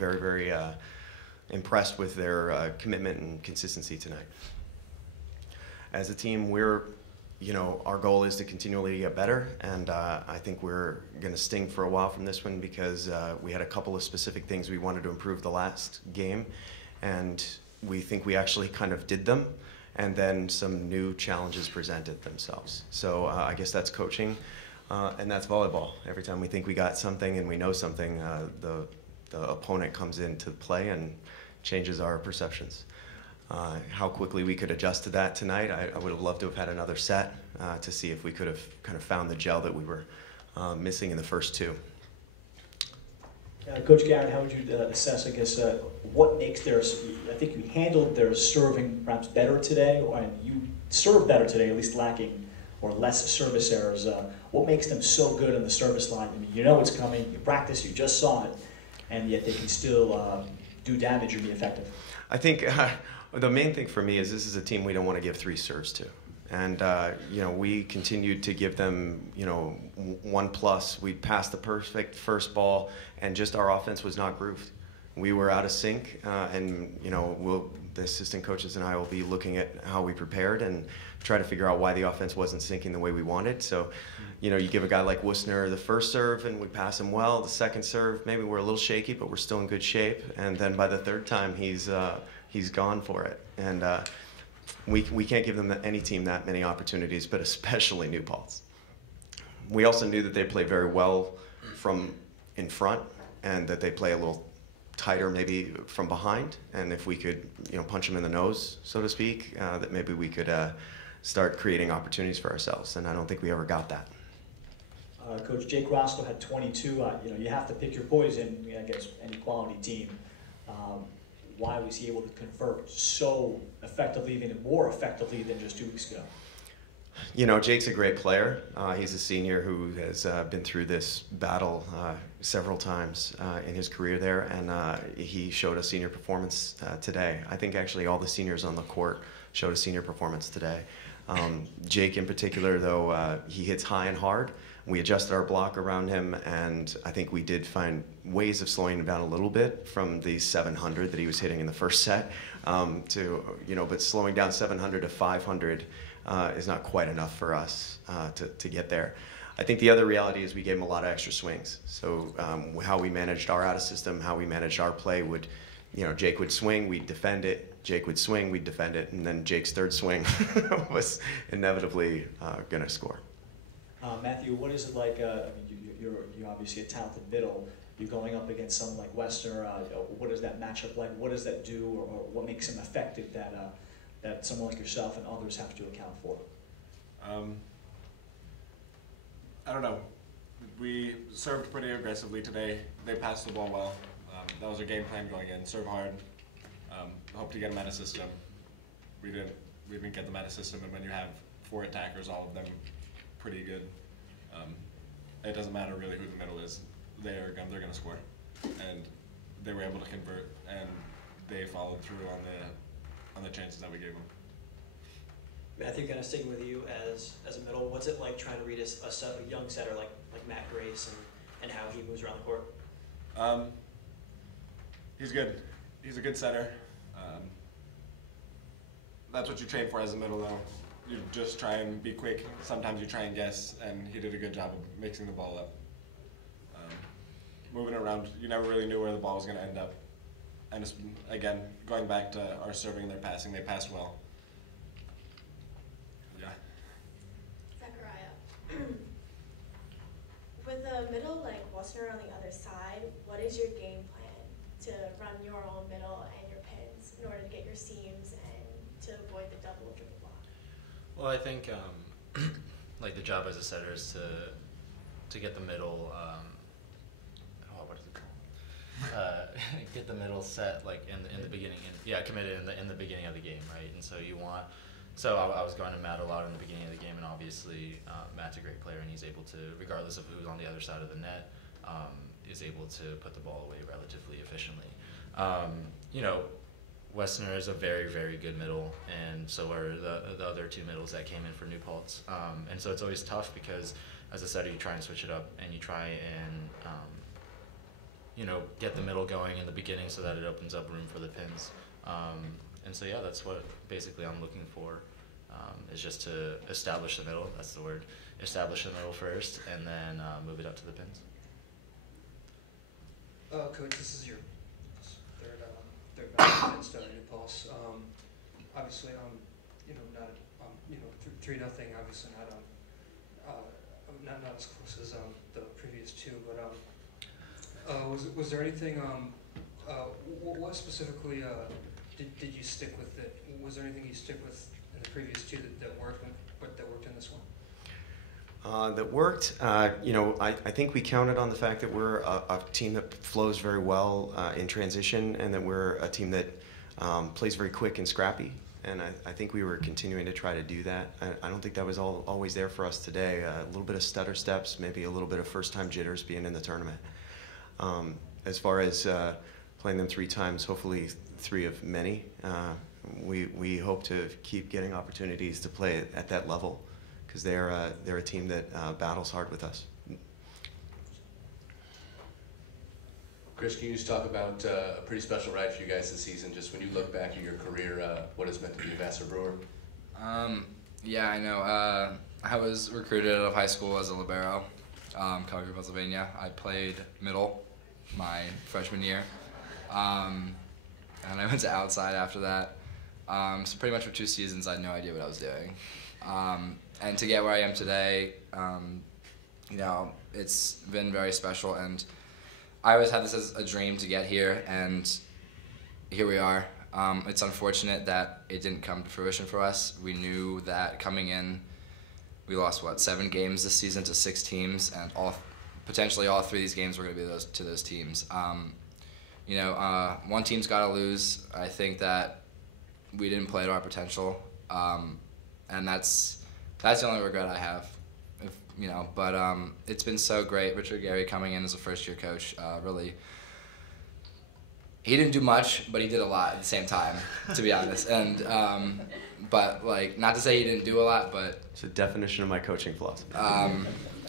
very, very impressed with their commitment and consistency tonight. As a team, our goal is to continually get better, and I think we're going to sting for a while from this one because we had a couple of specific things we wanted to improve the last game, and we think we actually kind of did them, and then some new challenges presented themselves. So I guess that's coaching, and that's volleyball. Every time we think we got something and we know something, the opponent comes into play and changes our perceptions. How quickly we could adjust to that tonight, I would have loved to have had another set to see if we could have kind of found the gel that we were missing in the first two. Coach Garrett, how would you assess, I guess, what makes I think you handled their serving perhaps better today, and you served better today, at least lacking or less service errors. What makes them so good on the service line? I mean, you know it's coming, you practice, you just saw it, and yet they can still do damage or be effective. I think the main thing for me is this is a team we don't want to give 3 serves to. And, we continued to give them, 1+. We'd passed the perfect first ball, and just our offense was not grooved. We were out of sync, and, the assistant coaches and I will be looking at how we prepared and try to figure out why the offense wasn't syncing the way we wanted. So, you give a guy like Worcester the first serve, and we pass him well. The second serve, maybe we're a little shaky, but we're still in good shape. And then by the third time, he's gone for it. And we can't give them any team that many opportunities, but especially New Paltz. We also knew that they play very well from in front, and that they play a little tighter maybe from behind. And if we could, punch them in the nose, so to speak, that maybe we could start creating opportunities for ourselves. And I don't think we ever got that. Coach, Jake Roscoe had 22. You have to pick your poison, I guess, any quality team. Why was he able to convert so effectively, even more effectively than just 2 weeks ago? Jake's a great player. He's a senior who has been through this battle several times in his career there, and he showed a senior performance today. I think actually all the seniors on the court showed a senior performance today. Jake in particular, though, he hits high and hard. We adjusted our block around him, and I think we did find ways of slowing him down a little bit from the 700 that he was hitting in the first set but slowing down 700 to 500 is not quite enough for us to get there. I think the other reality is we gave him a lot of extra swings. So how we managed our out of system, how we managed our play would, Jake would swing, we'd defend it. Jake would swing, we'd defend it, and then Jake's third swing was inevitably going to score. Matthew, what is it like? You're obviously a talented middle. You're going up against someone like Westner. What is that matchup like? What does that do, or what makes him effective that someone like yourself and others have to account for? I don't know. We served pretty aggressively today. They passed the ball well. That was our game plan going in. Serve hard. Hope to get them out of system. We didn't get them out of system, and when you have 4 attackers, all of them pretty good, it doesn't matter really who the middle is. They're going to score, and they were able to convert, and they followed through on the chances that we gave them. Matthew, kind of sticking with you as a middle, what's it like trying to read a young setter like Matt Grace and how he moves around the court? He's good. He's a good setter. That's what you train for as a middle, though. You just try and be quick. Sometimes you try and guess, and he did a good job of mixing the ball up. Moving around, you never really knew where the ball was going to end up. And again, going back to our serving and their passing, they passed well. Yeah. Zechariah, with a middle like Worcester on the other side, what is your game plan to run your own middle and your pins in order to get your seams and to avoid the double dribble block? Well, I think like the job as a setter is to get the middle. Get the middle set like in the beginning, committed in the beginning of the game, right? And so I was going to Matt a lot in the beginning of the game, and obviously Matt's a great player, and he's able to, regardless of who's on the other side of the net, is able to put the ball away relatively efficiently. Westner is a very, very good middle, and so are the other 2 middles that came in for New Paltz. And so it's always tough because as a setter you try and switch it up, and you try and get the middle going in the beginning so that it opens up room for the pins. And so, yeah, that's what basically I'm looking for, is just to establish the middle. That's the word. Establish the middle first, and then move it up to the pins. Coach, this is your third battle against New Pulse. Obviously, not 3-0. Obviously, not as close as the previous two. But was there anything? What specifically did you stick with? Was there anything you stick with in the previous two that worked in this one? That worked. I think we counted on the fact that we're a team that flows very well in transition, and that we're a team that plays very quick and scrappy. And I think we were continuing to try to do that. I don't think that was always there for us today. A little bit of stutter steps, maybe a little bit of first-time jitters being in the tournament. As far as playing them 3 times, hopefully 3 of many, we hope to keep getting opportunities to play at that level, because they're a team that battles hard with us. Chris, can you just talk about a pretty special ride for you guys this season? Just when you look back at your career, what it's meant to be a Vassar Brewer? Yeah, I know. I was recruited out of high school as a libero, Calgary, Pennsylvania. I played middle my freshman year, and I went to outside after that. So pretty much for 2 seasons, I had no idea what I was doing. And to get where I am today, it's been very special, and I always had this as a dream to get here, and here we are. It's unfortunate that it didn't come to fruition for us. We knew that coming in, we lost 7 games this season to 6 teams, and potentially all 3 of these games were going to be to those teams. One team's got to lose. I think that we didn't play to our potential, and that's the only regret I have. But it's been so great. Richard Gary coming in as a first-year coach, really, he didn't do much, but he did a lot at the same time, to be honest. And but not to say he didn't do a lot, but it's a definition of my coaching philosophy.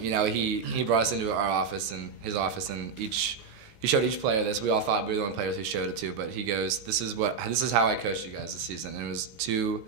He brought us into our office and his office, and he showed each player this. We all thought we were the only players who showed it to, but he goes, "This is how I coached you guys this season." And it was two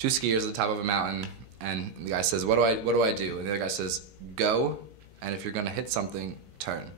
skiers at the top of a mountain. And the guy says, what do I do? And the other guy says, go, and if you're going to hit something, turn.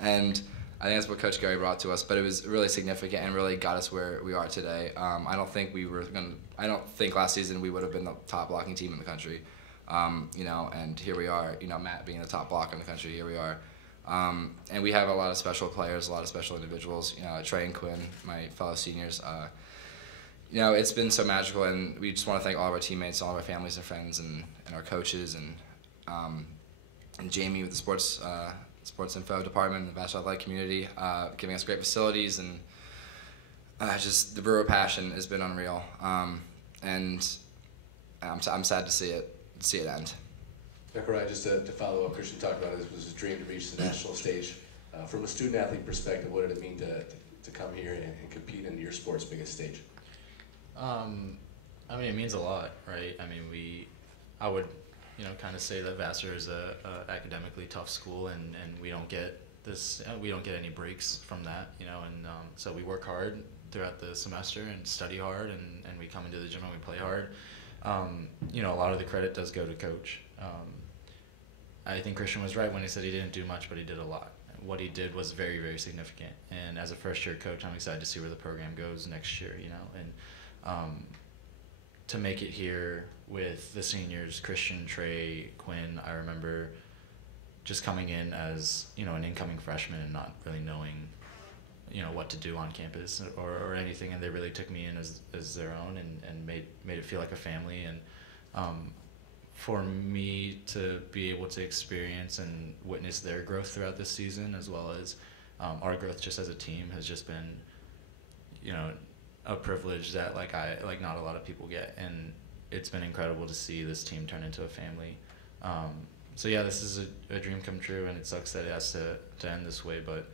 And I think that's what Coach Gary brought to us, but it was really significant and really got us where we are today. I don't think last season we would have been the top blocking team in the country. And here we are, Matt being the top blocker in the country, here we are. And we have a lot of special players, a lot of special individuals, Trey and Quinn, my fellow seniors. It's been so magical, and we just want to thank all of our teammates, all of our families and friends, and our coaches, and Jamie with the sports info department, the Vassar Athletic community, giving us great facilities, and just the Brewer passion has been unreal. And I'm sad to see it end. Zechariah, just to follow up, Christian talked about it. This was his dream to reach the national stage. From a student-athlete perspective, what did it mean to come here and compete in your sport's biggest stage? It means a lot, right? I would, kind of say that Vassar is a academically tough school, and we don't get any breaks from that, and so we work hard throughout the semester and study hard, and we come into the gym and we play hard. A lot of the credit does go to Coach. I think Christian was right when he said he didn't do much, but he did a lot. What he did was very, very significant, and as a first-year coach, I'm excited to see where the program goes next year, and to make it here with the seniors, Christian, Trey, Quinn, I remember just coming in as, an incoming freshman and not really knowing, what to do on campus or anything, and they really took me in as their own and made it feel like a family. And for me to be able to experience and witness their growth throughout this season, as well as our growth just as a team, has just been, a privilege that not a lot of people get, and it's been incredible to see this team turn into a family. So yeah, this is a dream come true, and it sucks that it has to end this way, but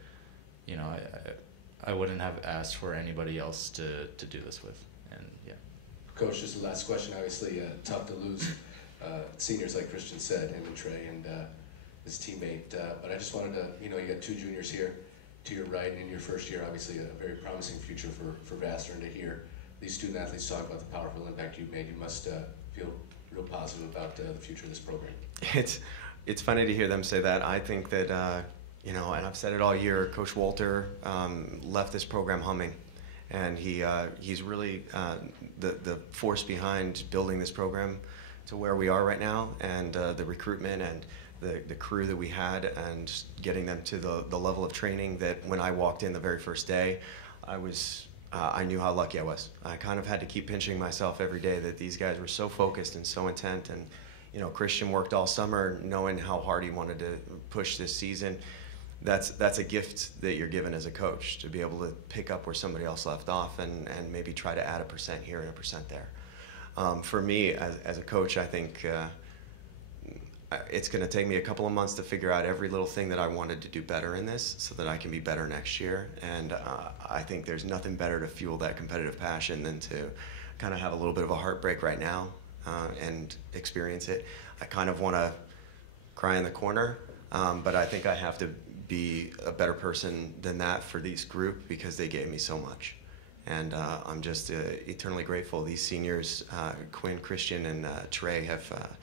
I wouldn't have asked for anybody else to do this with, and yeah. Coach, just the last question. Obviously, tough to lose seniors like Christian said, him and Trey and his teammate, but I just wanted to, you got 2 juniors here. to your right in your first year, obviously a very promising future for Vassar, and to hear these student athletes talk about the powerful impact you've made, you must feel real positive about the future of this program. It's funny to hear them say that. I think that, you know, and I've said it all year, Coach Walter left this program humming. And he's really the force behind building this program to where we are right now, and the recruitment and the crew that we had, and getting them to the level of training that when I walked in the very first day, I knew how lucky I was. I kind of had to keep pinching myself every day that these guys were so focused and so intent. And you know, Christian worked all summer knowing how hard he wanted to push this season. That's a gift that you're given as a coach, to be able to pick up where somebody else left off and maybe try to add a % here and a % there. For me, as a coach, I think it's going to take me a couple of months to figure out every little thing that I wanted to do better in this so that I can be better next year. And I think there's nothing better to fuel that competitive passion than to kind of have a little bit of a heartbreak right now and experience it. I kind of want to cry in the corner, but I think I have to be a better person than that for this group, because they gave me so much. And I'm just eternally grateful. These seniors, Quinn, Christian, and Trey, have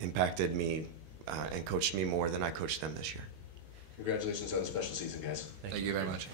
impacted me and coached me more than I coached them this year. Congratulations on a special season, guys. Thank you very much.